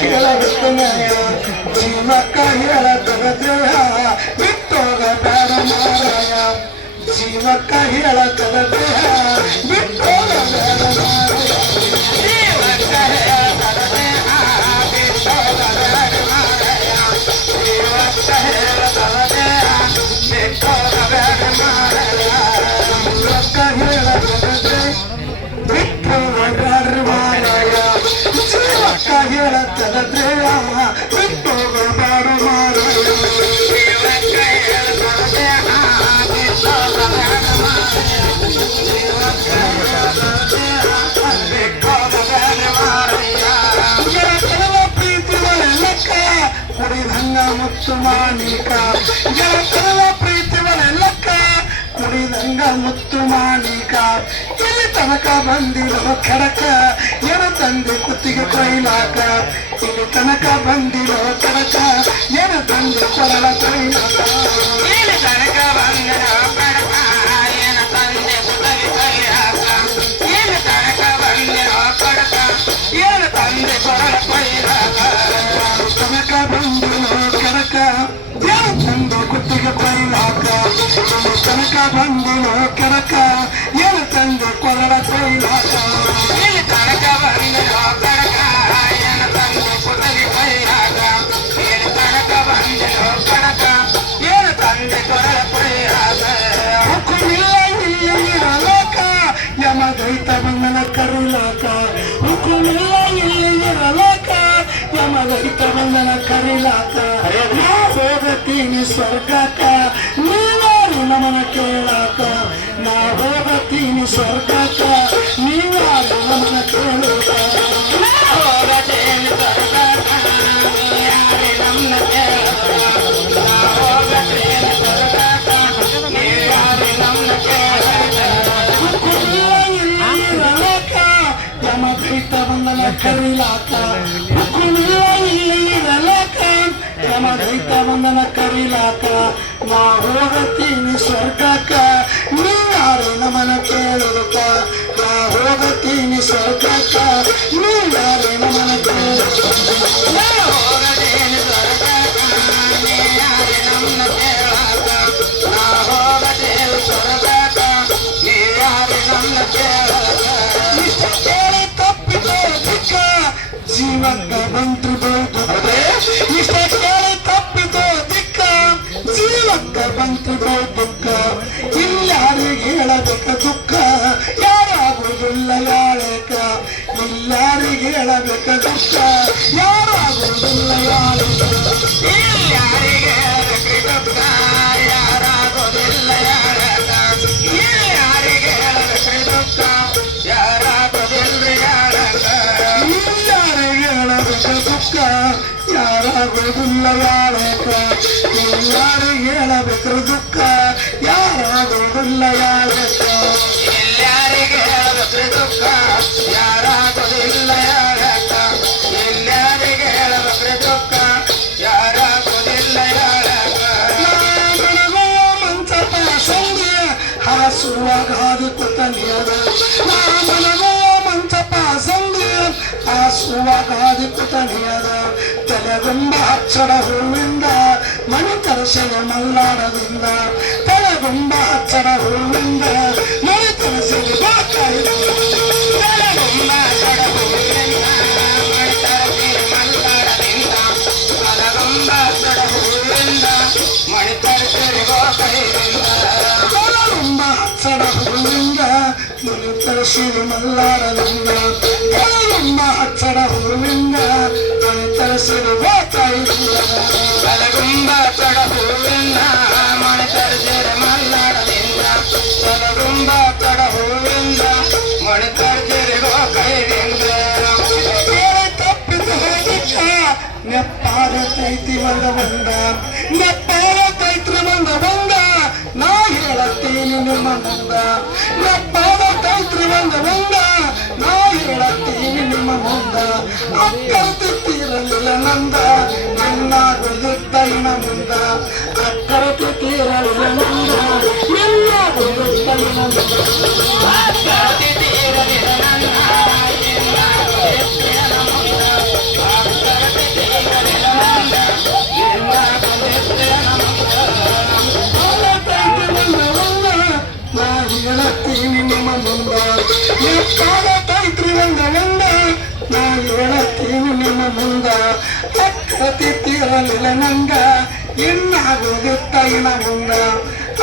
ಕೇಳಬೇಕು ನ್ಯಾಯ ಜೀವಕ್ಕ ಹೇಳತದ ದೇಹ ಬಿಟ್ಟೋಗಬೇಡ ಮಾರಾಯ ಜೀವಕ್ಕ ಹೇಳತದ ದೇಹ ಬಿಟ್ಟೋಗಬೇಡ ಮಾರಾಯ ಜೀವಕ್ಕ ಹೇಳತದ ದೇಹ ಬಿಟ್ಟೋಗಬೇಡ ಮಾರಾಯ ಜೀವಕ್ಕ ಹೇಳತದ ದೇಹ ಬಿಟ್ಟೋಗಬೇಡ ಮಾರಾಯ ಜೀವಕ್ಕ ಹೇಳತದ ದೇಹ ಬಿಟ್ಟೋಗಬೇಡ ಮಾರಾಯ ಜೀವಕ್ಕ ಹೇಳತದ ದೇಹ ಬಿಟ್ಟೋಗಬೇಡ ಮಾರಾಯ ಜೀವಕ್ಕ ಹೇಳತದ ದೇಹ ಬಿಟ್ಟೋಗಬೇಡ ಮಾರಾಯ ಜೀವಕ್ಕ ಹೇಳತದ ದೇಹ ಬಿಟ್ಟೋಗಬೇಡ ಮಾರಾಯ ಗೆಳತನ ಪ್ರೀತಿ ಒಳ್ಳೆಕ್ಕ ಕುಡಿದಂಗ ಮುತ್ತು ಮಾಣಿಕ ಗೆಳತನ ಪ್ರೀತಿ ಒಳ್ಳೆಕ್ಕ ಕುಡಿದಂಗ ಮುತ್ತು ಮಾಣಿಕ ಇಲ್ಲಿ ತನಕ ಬಂದಿರೋ ಕಡಕ ಏನ ತಂದೆ ಕುತ್ತಿಗೆ ಕೊಯ್ಲಾಕ ಇಲ್ಲಿ ತನಕ ಬಂದಿರೋ ಕಡಕ ಏನ ತಂದೆ ಕೊರಳ ಕೊಯ್ಲಾಕ ಇಲ್ಲಿ ತನಕ ಬಂದಿರೋ ಕಡಕ ಏನ ತಂದೆ ಕುತ್ತಿಗೆ ಕೊಯ್ಲಾಕ ಇಲ್ಲಿ ತನಕ ಬಂದಿರೋ ಕಡಕ ಏನ ತಂದೆ ಕೊರಳ ಕೊಯ್ಲಾಕ ತನಕ ಬಂದಿರೋ ಕಡಕ ಏನ ತಂದೆ ಕುತ್ತಿಗೆ ಕೊಯ್ಲಾಕ ತನಕ ಬಂದಿರೋ ಕಡಕ ಏನ ತಂದೆ ಕೊರಳ ಕೊಯ್ಲಾಕ ಇಲ್ಲಿ ತನಕ ಬಂದಿರೋ ಕಡಕ ಏನ ತಂದೆ ಕುತ್ತಿಗೆ ಕೊಯ್ಲಾಕ ಇಲ್ಲಿ ತನಕ ಬಂದಿರೋ ಕಡಕ ಏನ ತಂದೆ ಕೊರಳ ಕೊಯ್ಲಾಕ ಹುಕುಮಿಲ್ಲ ಇಲ್ಲಿ ಇರಲಾಕ ಯಮದೈತ ಬಂಧನ ಕರಿಲಾಕ ಹುಕುಮಿಲ್ಲ ಇಲ್ಲಿ ಇರಲಾಕ ಯಮದೈತ ಬಂಧನ ಕರಿಲಾಕ ನಾ ಹೋಗತೀನಿ ಸ್ವರ್ಗಕ್ಕ ನೀವಾರು ನಮನ ಕೇಳಾಕ ನಾ ಹೋಗತೀನಿ ಸ್ವರ್ಗಕ್ಕ ನೀವಾರು ನಮನ ಕೇಳಾಕ ನಾ ಹೋಗತೀನಿ ಸ್ವರ್ಗಕ್ಕ ನೀವ್ಯಾರು ನಮನ ಕೇಳಾಕ ನಾ ಹೋಗತೀನಿ ಸ್ವರ್ಗಕ್ಕ ನೀವ್ಯಾರು ನಮನ ಕೇಳಾಕ ಹುಕುಮಿಲ್ಲ ಇಲ್ಲಿ ಇರಲಾಕ ಯಮದೈತ ಬಂಧನ ಕರಿಲಾಕ ಹುಕುಮಿಲ್ಲ ಇಲ್ಲಿ ಇರಲಾಕ ಯಮದೈತ ಬಂಧನ ಕರಿಲಾಕ ನಾ ಹೋಗತೀನಿ ಸ್ವರ್ಗಕ್ಕ ನೀವ್ಯಾರು ನಮನ ಕೇಳೋದಕ್ಕ ನಾ ಹೋಗತೀನಿ ಸ್ವರ್ಗಕ್ಕ ನೀವ್ಯಾರು ನಮನ ಕೇಳೋದಕ್ಕ ನಾ ಹೋಗತೀನಿ ಸ್ವರ್ಗಕ್ಕ ನೀವ್ಯಾರು ನಮನ ಕೇಳಾಕ ನಾ ಹೋಗತೀನಿ ಸ್ವರ್ಗಕ್ಕ ನೀವ್ಯಾರು ನಮನ ಕೇಳಾಕ ಇಷ್ಟ ಕೇಳಿ ತಪ್ಪಿತು ದಿಕ್ಕ ಜೀವಕ್ಕ ಬಂತು ದುಃಖ ಇಷ್ಟ ಕೇಳಿ ತಪ್ಪಿತು ದಿಕ್ಕ ಜೀವಕ್ಕ ಬಂತು ದುಃಖ ಇಲ್ಲಾರಿಗೆ ಹೇಳಬೇಕ ದುಃಖ ಯಾರಾಗುವುದಿಲ್ಲ ಯಾಳಕ ಇಲ್ಲಾರಿಗೆ ಹೇಳಬೇಕ ದುಃಖ ಯಾರಾಗುವುದಿಲ್ಲ ಯಾಳಕ ಇಲ್ಲಾರಿಗೆ ಹೇಳಬೇಕ ದುಃಖ ಯಾರಾಗುವುದಿಲ್ಲ ಯಾಳಕ ಇಲ್ಲಾರಿಗೆ ಹೇಳಬೇಕ ದುಃಖ ಯಾರಾಗುವುದಿಲ್ಲ ಯಾಳಕ ಇಲ್ಲಾರಿಗೆ ಹೇಳಬೇಕ ದುಃಖ ಯಾರಾಗುವುದಿಲ್ಲ ಯಾಳಕ ಇಲ್ಲಾರಿಗೆ ಹೇಳಬೇಕ ದುಃಖ ಯಾರಾಗುವುದಿಲ್ಲ ಯಾಳಕ ಎಲ್ಲಾರಿಗೆ ಹೇಳಬೇಕ ದುಃಖ ಯಾರಾಗುವುದಿಲ್ಲ ಯಾಳಕ ಎಲ್ಲಾರಿಗೆ ಹೇಳಬೇಕ ದುಃಖ ಯಾರಾಗುವುದಿಲ್ಲ ಯಾಳಕ ನನಗುವ ಮಂಚಪ ಸಂಗಿ ಹಾಸುವಾಗ ಹಾದಿ ಕುತನಿಯದ ನನಗುವ ಮಂಚಪ ಸಂಗಿ ಹಾಸುವಾಗ ಹಾದಿ ಕುತನಿಯದ ತಲೆಗುಂಬ ಹಚ್ಚಡ ಹೂವಿಂದ ಮಣಿ ತರಸೆಯ ಮಲ್ಲಾಡದಿಂದ ತಲೆಗುಂಬ ಹಚ್ಚಡ ಹೂವಿಂದ ಮಣಿ ತರಸೆಯ ತಲೆಗುಂಬ ಹಚ್ಚಡ ಹೂವಿಂದ ಮಣಿ ತರಸೆಯ ಮಲ್ಲಾಡದಿಂದ ತಲೆಗುಂಬ ಹಚ್ಚಡ ಹೂವಿಂದ ಮಣಿ ತರಸೆಯ ಗೋಕೈದಿಂದ ತಲೆಗುಂಬ ಹಚ್ಚಡ ಹೂವಿಂದ ಮಣಿ ತರಸೆಯ ಮಲ್ಲಾಡದಿಂದ ತಲೆಗುಂಬ ಹಚ್ಚಡ ಹೂವಿಂದ ಮಣಿ ತರಸೆಯ ಗೋಕೈದಿಂದ ತಲೆಗುಂಬ ಹಚ್ಚಡ ಹೂವಿಂದ ಮಣಿ ತರಸೆಯ ಮಲ್ಲಾಡದಿಂದ ತಲೆಗುಂಬ ಹಚ್ಚಡ ಹೂವಿಂದ ಮಣಿ ತರಸೆಯ ಗೋಕೈದಿಂದ ತಪ್ಪಿತು ಹೋಗಿದ್ದ ನೆಪ್ಪಾದ ತೈತಿ ಬಂದ ಬಂದ ನೆಪ್ಪಾದ ತೈತ್ರಿ ಬಂದ ಬಂದ ನಾ ಹೇಳತ್ತೀನಿ ನಿಮ್ಮ ಮುಂದ ನೆಪ್ಪಾದ ತೈತ್ರಿ ಬಂದ ಬಂದ ನಾ ಹೇಳತ್ತೀನಿ ನಿಮ್ಮ ಮುಂದ ಅಕ್ಕರ್ತಿರಲಿಲ್ಲ ನಂದ ನನ್ನ ಗುರುತೈನ ಮುಂದ ಅಕ್ಕರ್ತಿರಲಿಲ್ಲ ನಂದ ನನ್ನ ಗುರುತೈನ ಮುಂದ ಅಕ್ಕರ್ತಿರಲಿಲ್ಲ ನಂದ ನನ್ನ ಗುರುತೈನ ಮುಂದ ಎಪ್ಪಾದ ತೈತ್ರಿ ಒಂದ ನಾ ಹೇಳತ್ತೀನಿ ನಿಮ್ಮ ಮುಂದ ಅಕ್ಕರತಿ ತೀರಲಿಲ್ಲ ನಂಗ ಇನ್ನಾಗೋದಿತ್ತ ಇನ ಮುಂದ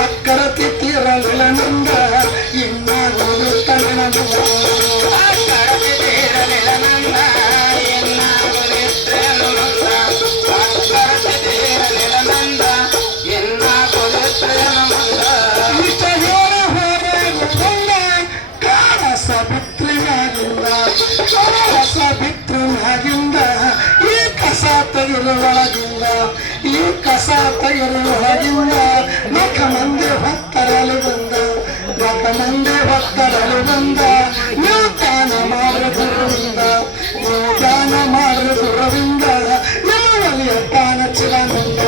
ಅಕ್ಕರತಿ ತೀರಲಿಲ್ಲ ನಂಗ ಇನ್ನಾಗೋದಿತ್ತ ಇನ ಮುಂದ ಅಕ್ಕರತಿ ತೀರಲಿಲ್ಲ ನಂಗ ಬಿತ್ತನಾಗಿಂದ ಈ ಕಸ ತೆಗೆರುವೊಳಗಿಂದ ಈ ಕಸ ತೆಗೆರುವೊಳಗಿಂದ ನಕ ಮಂದಿ ಭಕ್ತರಲು ಬಂದ ನಕ ಮಂದಿ ಭಕ್ತರಲು ಬಂದ ನೀವು ದಾನ ಮಾಡುವುದರಿಂದ ನೀವು ದಾನ ಮಾಡುವುದರಿಂದ ನಿಮ್ಮ ಒಲಿಯ ಪಾನ ಚಿರನಿಂದ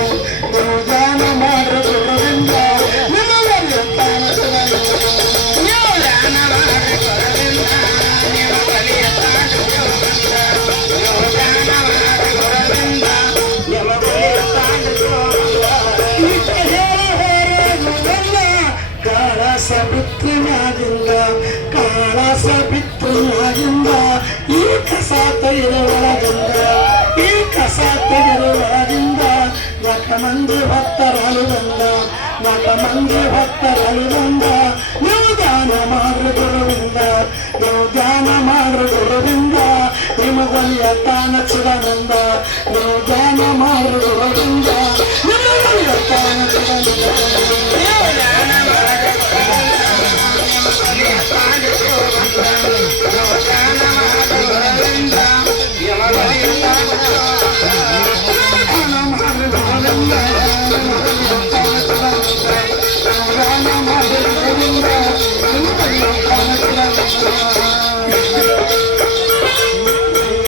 ನೀವು ದಾನ ಮಾಡುವುದರಿಂದ ನಿಮ್ಮ ಒಲಿಯ ಪಾನ ಚಿರನಿಂದ ನೀವು ದಾನ ಮಾಡುವುದರಿಂದ ನಿಮ್ಮ ಒಲಿಯ ಬಿತ್ತನಾಗಿಂದ ಕಾಳಸ ಬಿತ್ತನಾಗಿಂದ ಈ ಕಸ ತೆಗೆರುವೊಳಗಿಂದ ಈ ಕಸ ತೆಗೆರುವೊಳಗಿಂದ ನಕ ಮಂದಿ ಭಕ್ತರಲು ಬಂದ ನಕ ಮಂದಿ ಭಕ್ತರಲು ಬಂದ ನೀವು ದಾನ ಮಾಡುವುದರಿಂದ ನೀವು ದಾನ ಮಾಡುವುದರಿಂದ ನಿಮಗೊಲಿಯ ತಾನ ಚಿರನಂದ ನೀವು ದಾನ ಮಾಡುವುದರಿಂದ ನಿಮಗೊಲಿಯ ತಾನ ಚಿರನಂದ Thank you.